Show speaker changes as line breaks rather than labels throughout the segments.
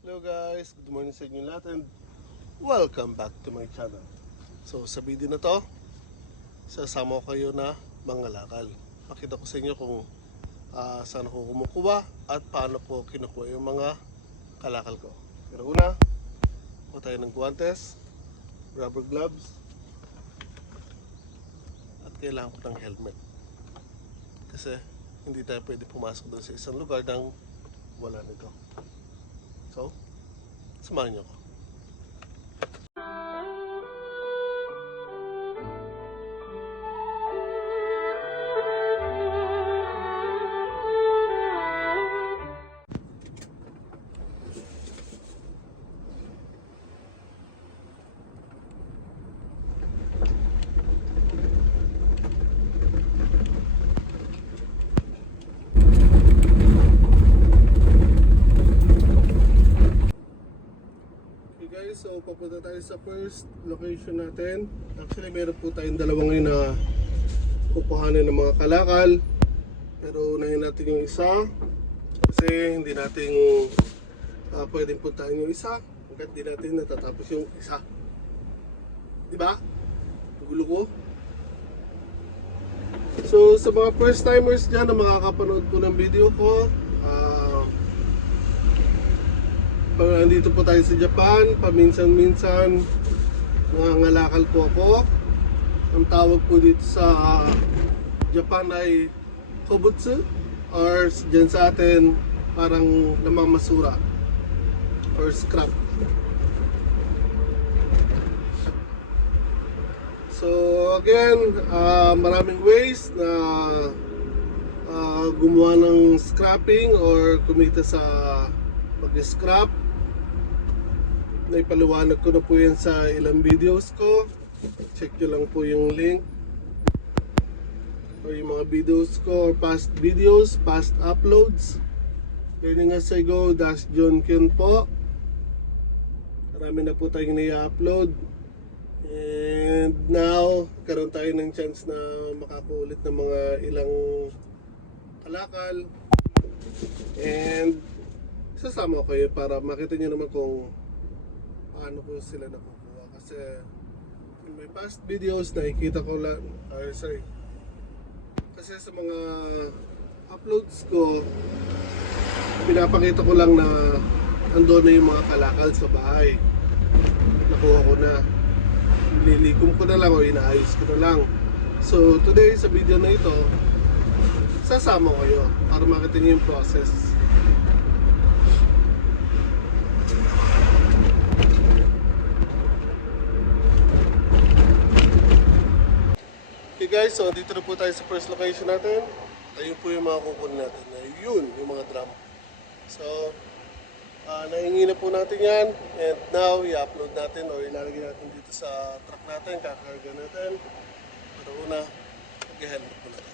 Hello guys, good morning sa inyo lahat and welcome back to my channel. So sa video na to, sasama ko kayo na mangalakal. Pakita ko sa inyo kung ah, saan ako kumukuha at paano ko kinukuha yung mga kalakal ko. Pero una, kuha tayo ng guantes, rubber gloves, at kailangan ko ng helmet. Kasi hindi tayo pwede pumasok doon sa isang lugar nang wala nito. So, samahan niyo so papunta tayo sa first location natin. Actually, meron po tayong dalawa ngayon na kukuhanin ng mga kalakal. Pero unahin natin yung isa. Kasi hindi natin uh, pwedeng puntahan yung isa. Hanggat di natin natatapos yung isa. Di ba? Gulo ko. So, sa mga first timers dyan na makakapanood po ng video ko, pag nandito po tayo sa Japan, paminsan-minsan nangangalakal po ako. Ang tawag po dito sa Japan ay kobutsu or dyan sa atin parang namamasura or scrap. So again, ah, maraming ways na ah, gumawa ng scrapping or kumita sa pag-scrap. Naipaliwanag ko na po yan sa ilang videos ko. Check nyo lang po yung link. Or yung mga videos ko or past videos, past uploads. Learning as I go, dash John Ken po. Marami na po tayong nai-upload. And now, karoon tayo ng chance na makakulit ng mga ilang kalakal. And sasama ko kayo para makita nyo naman kung paano ko sila nakukuha. Kasi in my past videos, nakikita ko lang, ay sorry, kasi sa mga uploads ko, pinapakita ko lang na andun na yung mga kalakal sa bahay. Nakuha ko na. Nililikom ko na lang o inaayos ko na lang. So today sa video na ito, sasama ko kayo para makita niyo yung process. Guys, so dito na po tayo sa first location natin. Ayun po yung mga kukunin natin. Ayun, yung mga drum. So, uh, nahingi na po natin yan. And now, i-upload natin o ilalagay natin dito sa truck natin. Kakarga natin. Pero una, mag-helmet po natin.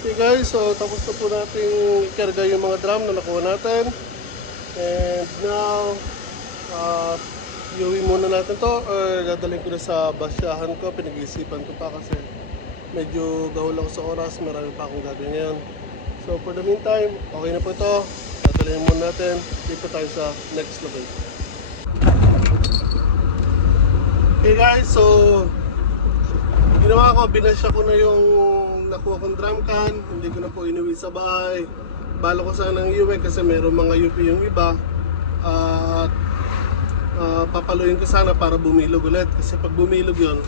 Okay guys, so tapos na po natin ikarga yung mga drum na nakuha natin. And now, uh, iuwi muna natin to or dadalhin ko na sa basyahan ko. Pinag-iisipan ko pa kasi medyo gawal ako sa oras. Marami pa akong gagawin ngayon. So for the meantime, okay na po ito. Dadalhin muna natin. Dito tayo sa next location. Okay guys, so ginawa ko, binasya ko na yung nakuha kong drum can, hindi ko na po inuwi sa bahay. Balo ko sana ng iuwi kasi meron mga UP yung iba. At ah, papaluin ko sana para bumilog ulit. Kasi pag bumilog yon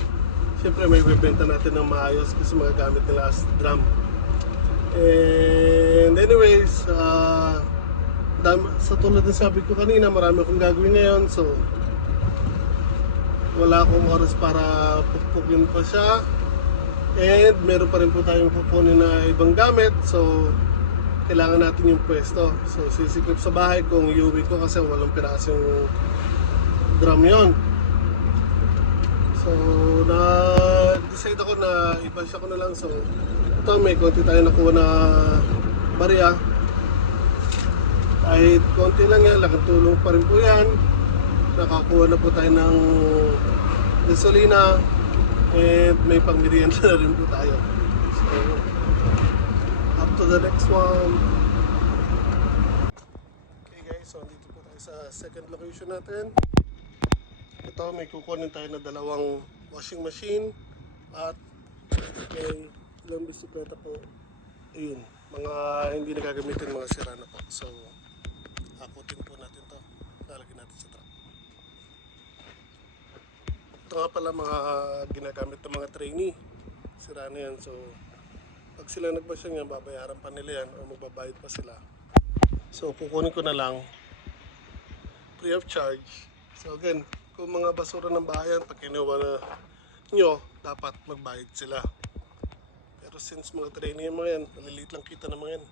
syempre may bebenta natin ng maayos kasi mga gamit nila as drum. And anyways, ah, dam- sa tulad ng sabi ko kanina, marami akong gagawin ngayon. So, wala akong oras para pukpukin pa siya. And meron pa rin po tayong kukunin na ibang gamit. So, kailangan natin yung pwesto. So, sisikip sa bahay kung iuwi ko kasi walang pirasong drum yon. So, na-decide ako na ibasya ko na lang. So, ito may konti tayo nakuha na barya. Kahit konti lang yan, laking tulong pa rin po yan. Nakakuha na po tayo ng gasolina and may pangmerienda na rin po tayo. So, up to the next one. Okay guys, so dito po tayo sa second location natin. Ito, may kukunin tayo na dalawang washing machine at may ilang bisikleta po. Ayun, mga hindi nagagamitin mga sira na po. So, akutin po natin to. Lalagyan natin sa truck. Ito nga pala mga ginagamit ng mga trainee. Sira na yan. So, pag sila nagbasya niyan, babayaran pa nila yan o magbabayad pa sila. So, kukunin ko na lang free of charge. So, again, kung mga basura ng bayan, pag kinuha na nyo, dapat magbayad sila. Pero since mga trainee mga yan, maliliit lang kita ng mga yan.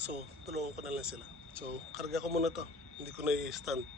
So, tulungan ko na lang sila. So, karga ko muna to. Hindi ko na i-stand.